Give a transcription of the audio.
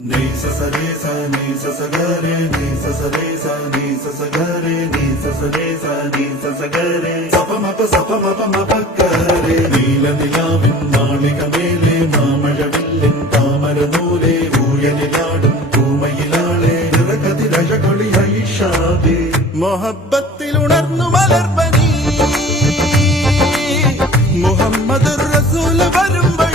Ni sa sa re sa ni sa sa ga re ni sa sa re sa ni sa sa ga re ni sa sa re sa ni sa sa ga re sa pa ma pa ga re നീല നിലാവിൻ മാളികമേലെ മാമഴവില്ലിൻ താമരനൂലെ ഊയലിലാടും പൂമയിലാളെ നിറകതിരഴകൊളി ഐഷാദേ മൊഹബ്ബത്തിൽ ഉണർന്നു മലർപ്പനി മുഹമ്മദ് റസൂൽ വരുമ്പോൾ